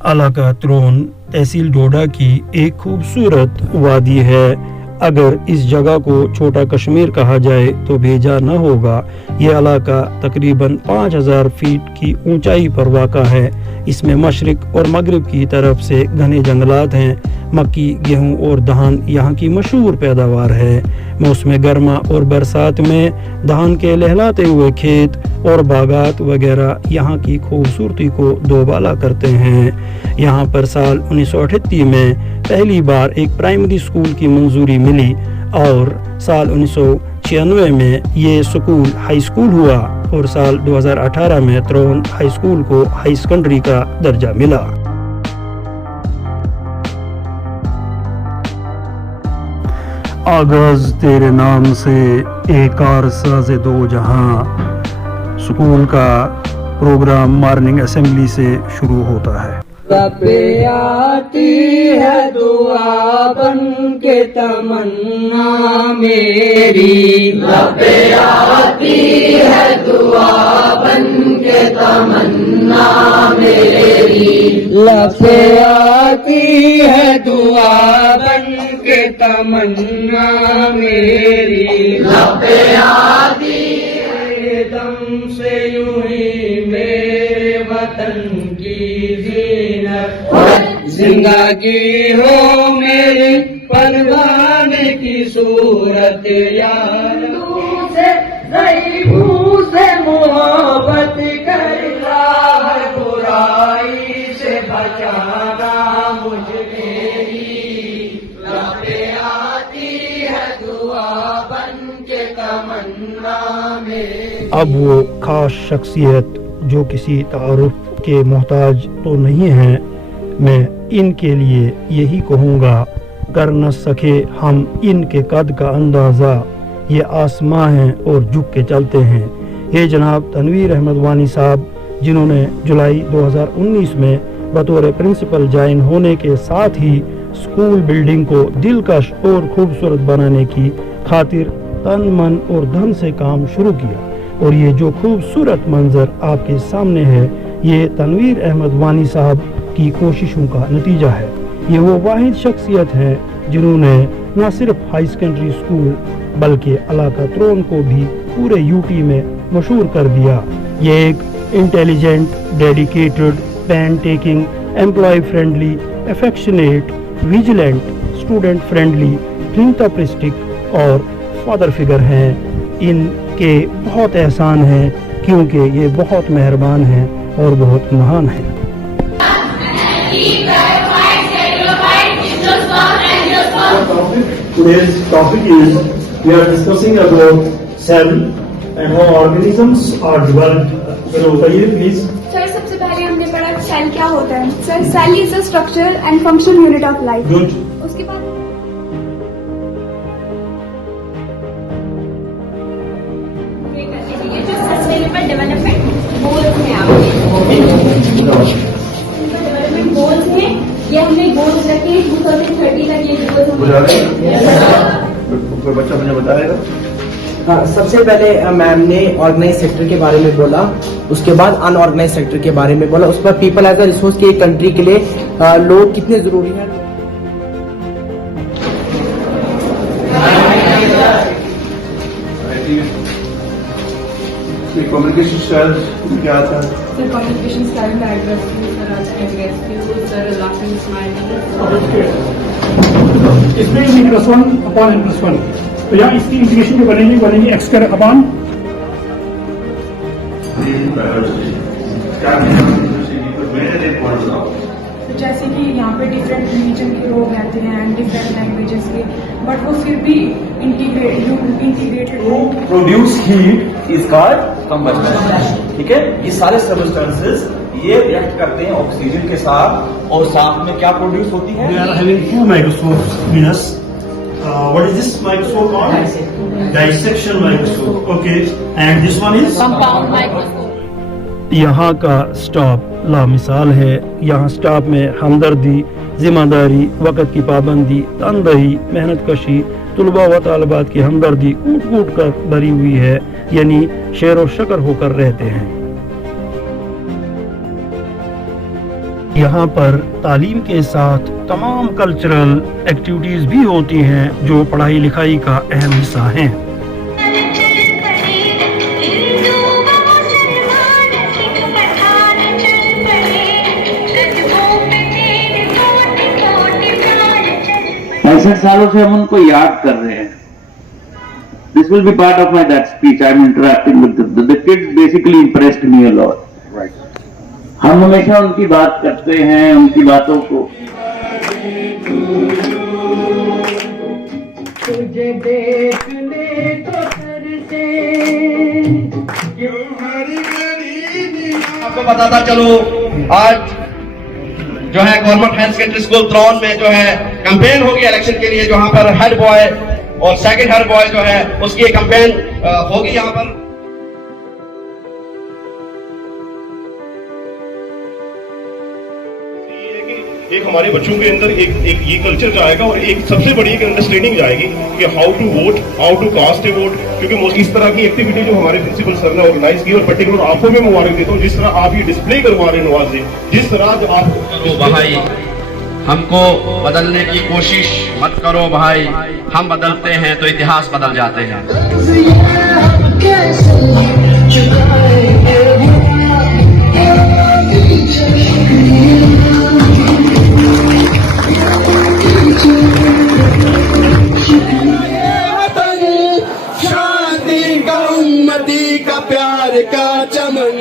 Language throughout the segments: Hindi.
अलाका त्रोन तहसील डोडा की एक खूबसूरत वादी है। अगर इस जगह को छोटा कश्मीर कहा जाए तो बेजा न होगा। ये इलाका तकरीबन 5000 फीट की ऊंचाई पर वाक़ा है। इसमें मशरिक और मगरिब की तरफ से घने जंगलात हैं। मक्की, गेहूं और धान यहाँ की मशहूर पैदावार है। मौसम गर्मा और बरसात में धान के लहलाते हुए खेत और बागात वगैरह यहाँ की खूबसूरती को दोबाला करते हैं। यहाँ पर साल 1938 में पहली बार एक प्राइमरी स्कूल की मंजूरी मिली और साल 1996 में ये स्कूल हाई स्कूल हुआ और साल 2018 में त्रोन हाई स्कूल को हाई सेकेंडरी का दर्जा मिला। आगाज तेरे नाम से एक और साज़े दो जहां स्कूल का प्रोग्राम मॉर्निंग असेंबली से शुरू होता है। पे आती है दुआ बन के तमन्ना मेरी, पे आती है दुआ बन के तमन्ना मेरी, पे आती है दुआ बन के तमन्ना मेरी, पे आती है दम से यूं ही मेरे वतन की जिंदगी हो मेरी परवाने की सूरत यार, से मोहब्बत करता है, बुराई से बचाना मुझ मेरी, पे आती है दुआ बन के तमन्ना में। अब वो खास शख्सियत जो किसी तारुफ के मोहताज तो नहीं है, मैं इनके लिए यही कहूँगा, कर न सके हम इनके कद का अंदाज़ा, ये आसमां हैं और झुक के चलते हैं। ये जनाब तनवीर अहमद वानी साहब, जिन्होंने जुलाई 2019 में बतौर प्रिंसिपल ज्वाइन होने के साथ ही स्कूल बिल्डिंग को दिलकश और खूबसूरत बनाने की खातिर तन मन और धन से काम शुरू किया। और ये जो खूबसूरत मंजर आपके सामने है, ये तनवीर अहमद वानी साहब की कोशिशों का नतीजा है। ये वो वाहिद शख्सियत है जिन्होंने न सिर्फ हाई सेकेंडरी स्कूल बल्कि इलाका त्रोन को भी पूरे यूटी में मशहूर कर दिया। ये एक intelligent, dedicated, pain taking, employ friendly, affectionate, vigilant, student friendly, philanthropistic और फादर फिगर हैं। इनके बहुत एहसान हैं क्योंकि ये बहुत मेहरबान हैं और बहुत महान हैं। Today's topic is we are discussing about cell and how organisms are developed. So, please. Sir सबसे पहले हमने पढ़ा सेल क्या होता है। Sir cell is a structural and functional unit of life. Good. उसके बाद सस्टेनेबल डेवलपमेंट गोल्स में डेवलपमेंट गोल्स में ये हमने गोल्स रखे 2030 तक। ये कोई बच्चा मुझे बताएगा? हाँ, सबसे पहले मैम ने ऑर्गेनाइज सेक्टर के बारे में बोला, उसके बाद अनऑर्गेनाइज सेक्टर के बारे में बोला, उस पर पीपल एज अ रिसोर्स की एक कंट्री के लिए लोग कितने जरूरी हैं। कम्युनिकेशन स्टाइल क्या आता है? सर कम्युनिकेशन स्टाइल में इसमें -1 अपॉन n+1, तो यहाँ इसकी इंटीग्रेशन जो बनेगी x स्क्वायर अपॉन जैसे कि यहाँ पे डिफरेंट रिलीजन के लोग रहते हैं, डिफरेंट लैंग्वेजेस के, बट वो फिर भी integrated produce heat is called combustion. ठीक है, ये सारे सबस्टेंसेस ये रिएक्ट करते हैं ऑक्सीजन के साथ और साथ में क्या प्रोड्यूस होती है? We are having two microscopes in us. What is this microscope called? Dissection microscope. Okay, and this one is compound microscope. यहाँ का स्टाफ लामिसाल है। यहाँ स्टाफ में हमदर्दी, जिम्मेदारी, वक़्त की पाबंदी, तनदही, मेहनत कशी, तुलबा व तालिबात की हमदर्दी कूट कूट कर भरी हुई है, यानी शेर व शकर होकर रहते हैं। यहाँ पर तालीम के साथ तमाम कल्चरल एक्टिविटीज़ भी होती हैं जो पढ़ाई लिखाई का अहम हिस्सा हैं। सालों से हम उनको याद कर रहे हैं। This will be part of my that speech. I'm interacting with them. The kids basically impressed me a lot. Right. हम हमेशा उनकी बात करते हैं, उनकी बातों को। तुझे देखने को करते आपको बताता चलो, आज जो है गवर्नमेंट हायर सेकेंडरी स्कूल त्रौन में जो है कैंपेन होगी इलेक्शन के लिए, जहां पर हेड बॉय और सेकंड हेड बॉय जो है उसकी कैंपेन होगी यहां पर। एक हमारे बच्चों के अंदर एक ये कल्चर जाएगा और एक सबसे बड़ी एक अंडरस्टैंडिंग जाएगी कि how to vote, how to cast a vote. क्योंकि मोस्टली इस तरह की एक्टिविटी जो हमारे प्रिंसिपल सर ने ऑर्गेनाइज की, और पर्टिकुलर आपको मैं मुबारक देता हूँ जिस तरह आप ये डिस्प्ले करवा रहे हैं नवाज जी, जिस तरह आप भाई हमको बदलने की कोशिश मत करो भाई, हम बदलते हैं तो इतिहास बदल जाते हैं। शांति का उम्मती का प्यार का चमन।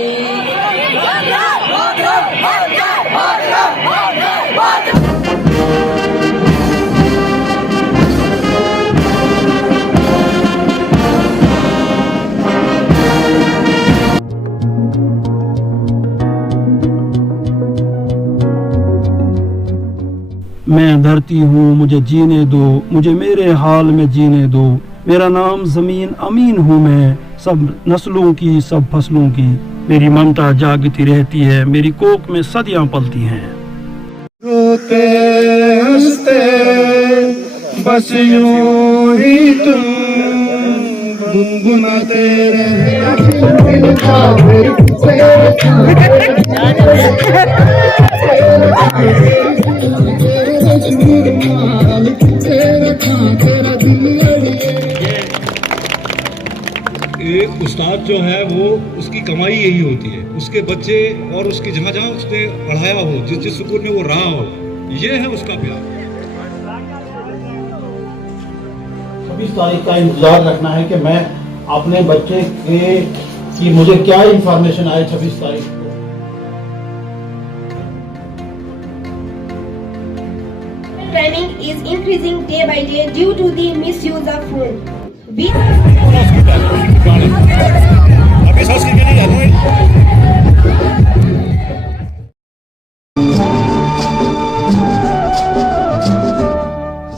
मैं धरती हूँ, मुझे जीने दो, मुझे मेरे हाल में जीने दो। मेरा नाम ज़मीन अमीन हूँ मैं, सब नस्लों की, सब फसलों की। मेरी ममता जागती रहती है, मेरी कोख में सदियां पलती हैं। रोते हंसते बस यूं ही तुम गुनगुनाते एक उस्ताद जो है वो उसकी कमाई यही होती है, उसके बच्चे और उसकी जहाँ जहाँ उसने पढ़ाया हो, जिस जिस स्कूल में वो रहा हो, ये है उसका प्यार। 26 तारीख का इंतजार रखना है कि मैं अपने बच्चे के कि मुझे क्या इंफॉर्मेशन आए 26 तारीख को। Training is increasing day by day due to the misuse of phone.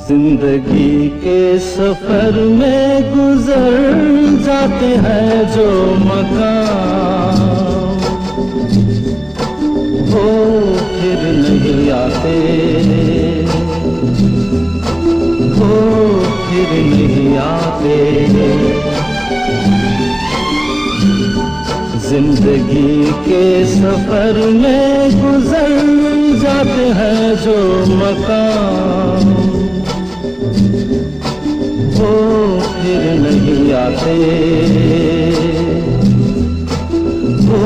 जिंदगी के सफर में गुजर जाते हैं जो मकाम, वो फिर नहीं आते, वो फिर नहीं आते। जिंदगी के सफर में गुजर जाते हैं जो मकाम, वो फिर नहीं आते, वो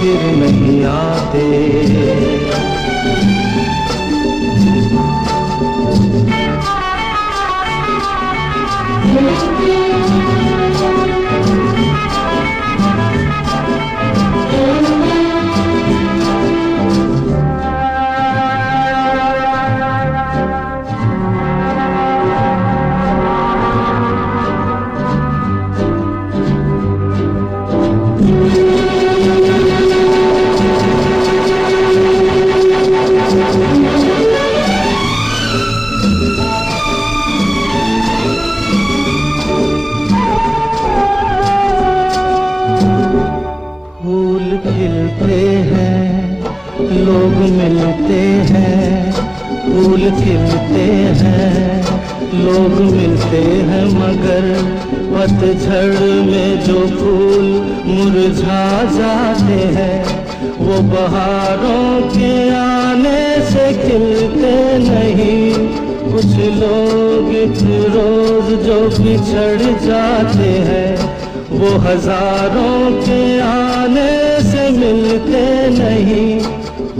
फिर नहीं आते। लोग मिलते हैं, फूल खिलते हैं, लोग मिलते हैं, मगर पतझड़ में जो फूल मुरझा जाते हैं वो बहारों के आने से खिलते नहीं, कुछ लोग एक रोज जो बिछड़ जाते हैं, वो हजारों के आने से मिलते नहीं।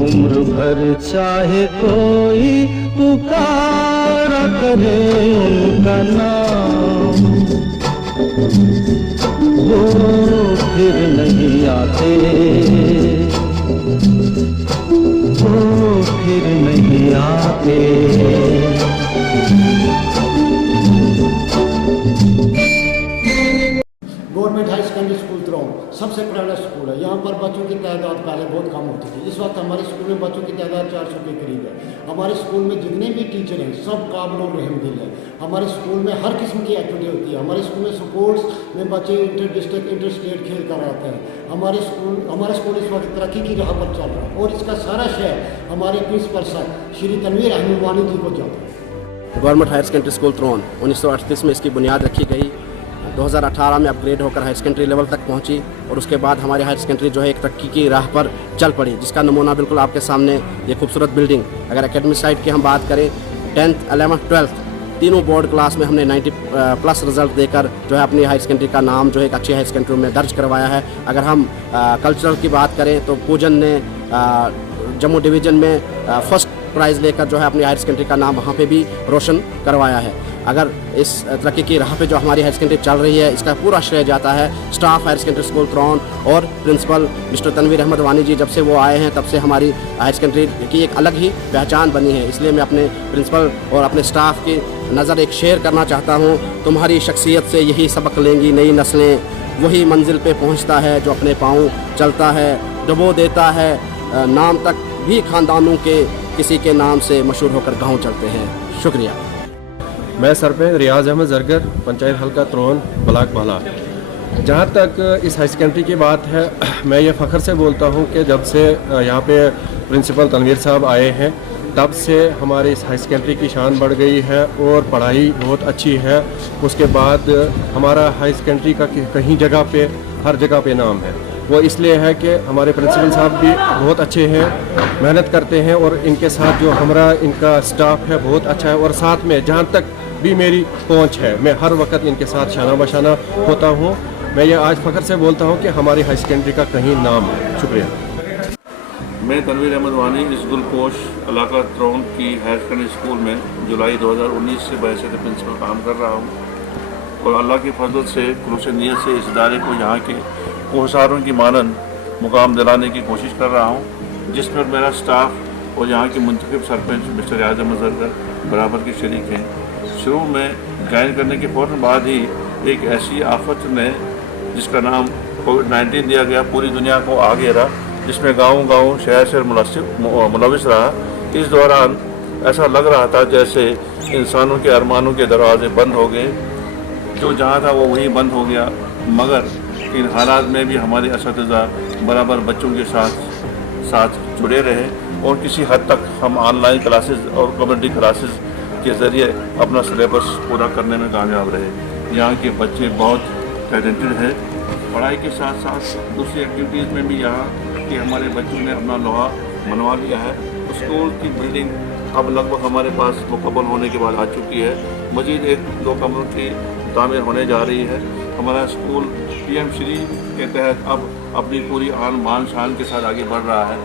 उम्र भर चाहे कोई पुकारा करे उनका नाम, वो फिर नहीं आते, वो फिर नहीं आते। गवर्नमेंट हाई सेकेंडरी स्कूल त्रोन सबसे पुराना स्कूल है। यहाँ पर बच्चों की तादाद पहले बहुत कम होती थी। इस वक्त हमारे स्कूल में बच्चों की तादाद 400 के करीब है। हमारे स्कूल में जितने भी टीचर हैं सब काबिल और रहमदिल है। हमारे स्कूल में हर किस्म की एक्टिविटी होती है। हमारे स्कूल में स्पोर्ट्स में बच्चे इंटर डिस्ट्रिक्ट इंटर स्टेट खेल कर आते हैं। हमारा स्कूल इस वक्त तरक्की की राह पर चल रहा है और इसका सारा श्रेय हमारे प्रिंसिपल सर श्री तनवीर अहमद वानी जी को जाता है। गवर्नमेंट हायर सेकेंडरी स्कूल त्रोन 1938 में इसकी बुनियाद रखी गई। 2018 में अपग्रेड होकर हायर सेकेंडरी लेवल तक पहुंची और उसके बाद हमारी हायर सेकेंडरी जो है एक तरक्की की राह पर चल पड़ी, जिसका नमूना बिल्कुल आपके सामने ये खूबसूरत बिल्डिंग। अगर एकेडमिक साइड की हम बात करें, 10th, 11th, 12th तीनों बोर्ड क्लास में हमने 90+ रिजल्ट देकर जो है अपनी हायर सेकेंडरी का नाम जो है एक अच्छी हायर सेकेंडरी में दर्ज करवाया है। अगर हम कल्चरल की बात करें तो पूजन ने जम्मू डिवीज़न में फर्स्ट प्राइज़ लेकर जो है अपनी हायर सेकेंडरी का नाम वहाँ पे भी रोशन करवाया है। अगर इस तरक्की की राह पे जो हमारी हायर सेकेंडरी चल रही है, इसका पूरा श्रेय जाता है स्टाफ हायर सेकेंडरी स्कूल त्रोन और प्रिंसिपल मिस्टर तनवीर अहमद वानी जी। जब से वो आए हैं तब से हमारी हायर सेकेंडरी की एक अलग ही पहचान बनी है। इसलिए मैं अपने प्रिंसिपल और अपने स्टाफ की नज़र एक शेयर करना चाहता हूँ। तुम्हारी शख्सियत से यही सबक लेंगी नई नस्लें, वही मंजिल पे पहुँचता है जो अपने पाँव चलता है, डुबो देता है नाम तक भी खानदानों के, किसी के नाम से मशहूर होकर गाँव चलते हैं। शुक्रिया। मैं सरपंच रियाज अहमद जरगर, पंचायत हल्का त्रोन, ब्लॉक भला। जहाँ तक इस हाई सेकेंडरी की बात है, मैं ये फ़ख्र से बोलता हूँ कि जब से यहाँ पे प्रिंसिपल तनवीर साहब आए हैं तब से हमारे इस हाई सेकेंडरी की शान बढ़ गई है और पढ़ाई बहुत अच्छी है। उसके बाद हमारा हाई सेकेंडरी का कहीं जगह पे, हर जगह पे नाम है। वो इसलिए है कि हमारे प्रिंसिपल साहब भी बहुत अच्छे हैं, मेहनत करते हैं और इनके साथ जो हमारा इनका स्टाफ है बहुत अच्छा है। और साथ में जहाँ तक भी मेरी पहुँच है, मैं हर वक्त इनके साथ शाना बशाना होता हूँ। मैं ये आज फ़ख्र से बोलता हूँ कि हमारी हाई सेकेंडरी का कहीं नाम है। शुक्रिया। मैं तनवीर अहमद वानी स्कूल पोश इलाका त्रोन की हायर सेकेंडरी स्कूल में जुलाई 2019 से बहैसियत प्रिंसिपल काम कर रहा हूँ और अल्लाह की फजल से खुलूस नियत से इस इदारे को यहाँ के कोहसारों की मानन मुकाम दिलाने की कोशिश कर रहा हूँ, जिसमें मेरा स्टाफ और यहाँ के मुंतखब सरपंच मिस्टर रियाज अहमद जरगर बराबर के शरीक हैं। शुरू में ज्वाइन करने के फ़ौरन बाद ही एक ऐसी आफत ने जिसका नाम कोविड-19 दिया गया पूरी दुनिया को आ घेरा, जिसमें गाँव शहर शहर मुलविस रहा। इस दौरान ऐसा लग रहा था जैसे इंसानों के अरमानों के दरवाजे बंद हो गए, जो जहाँ था वो वहीं बंद हो गया। मगर इन हालात में भी हमारे असातिज़ा बराबर बच्चों के साथ जुड़े रहे और किसी हद तक हम ऑनलाइन क्लासेस और कम्युनिटी क्लासेस के ज़रिए अपना सिलेबस पूरा करने में कामयाब रहे। यहाँ के बच्चे बहुत टैलेंटेड हैं। पढ़ाई के साथ साथ दूसरी एक्टिविटीज़ में भी यहाँ के हमारे बच्चों ने अपना लोहा मनवा लिया है। स्कूल की बिल्डिंग अब लगभग हमारे पास मुकम्मल होने के बाद आ चुकी है। मज़ीद 1-2 कमरों की तामीर होने जा रही है। हमारा स्कूल PM श्री के तहत अब अपनी पूरी आन बान शान के साथ आगे बढ़ रहा है।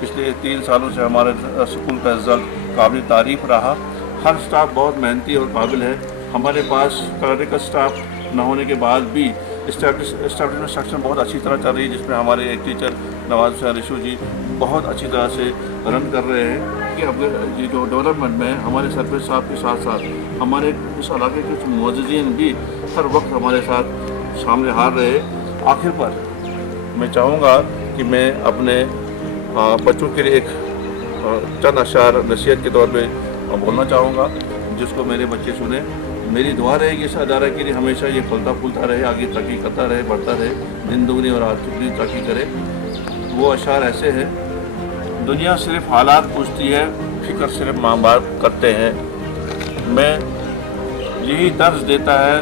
पिछले 3 सालों से हमारे स्कूल का रिजल्ट काबिल तारीफ रहा। हर स्टाफ बहुत मेहनती और काबिल है। हमारे पास क्लरिकल स्टाफ न होने के बाद भी एस्टेब्लिशमेंट सेक्शन बहुत अच्छी तरह चल रही है, जिसमें हमारे एक टीचर नवाज हुसैन रिशू जी बहुत अच्छी तरह से रन कर रहे हैं। कि अब ये जो डेवलपमेंट में हमारे सरपंच साहब के साथ साथ हमारे इस इलाके के कुछ मुअज़्ज़िज़ीन भी हर वक्त हमारे साथ सामने हार रहे। आखिर पर मैं चाहूँगा कि मैं अपने बच्चों के लिए एक चंद अशार नसीहत के तौर पे बोलना चाहूँगा, जिसको मेरे बच्चे सुने। मेरी दुआ रहेगी इस अदारा के लिए हमेशा ये फलता फूलता रहे, आगे तरक्की करता रहे, बढ़ता रहे, दिन दुगनी और रात दुगनी तरक्की करे। वो अशार ऐसे हैं, दुनिया सिर्फ हालात पूछती है, फिक्र सिर्फ माँ बाप करते हैं। मैं यही दर्ज देता है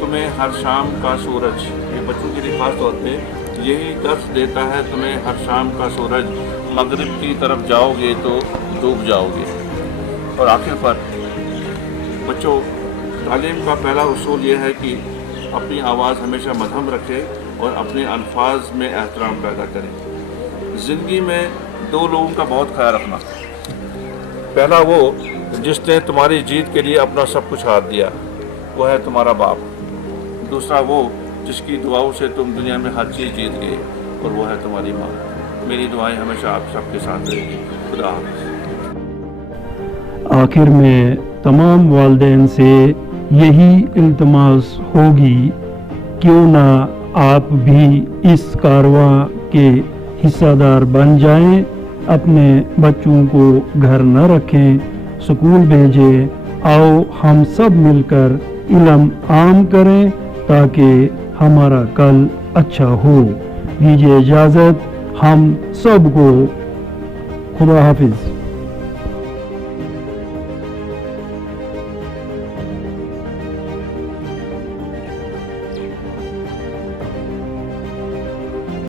तुम्हें हर शाम का सूरज। ये बच्चों के लिए खास तौर पे यही दर्श देता है तुम्हें हर शाम का सूरज, मगरिब की तरफ जाओगे तो डूब जाओगे। और आखिर पर बच्चों, तालीम का पहला उसूल यह है कि अपनी आवाज़ हमेशा मध्यम रखें और अपने अल्फाज में एहतराम पैदा करें। ज़िंदगी में दो लोगों का बहुत ख्याल रखना। पहला वो जिसने तुम्हारी जीत के लिए अपना सब कुछ हाथ दिया, वो है तुम्हारा बाप। दूसरा वो जिसकी दुआओं से तुम दुनिया में हर चीज़ जीत गए, और वो है तुम्हारी माँ। मेरी दुआएं हमेशा आप सबके साथ रहेगी। खुदा हाफ़िज़। आखिर में तमाम वालिदैन से यही इल्तमास होगी, क्यों ना आप भी इस कारवां के हिस्सेदार बन जाएं। अपने बच्चों को घर न रखें, स्कूल भेजें। आओ हम सब मिलकर इल्म आम करें ताकि हमारा कल अच्छा हो। दीजिए इजाज़त हम सबको। खुदा हाफिज़।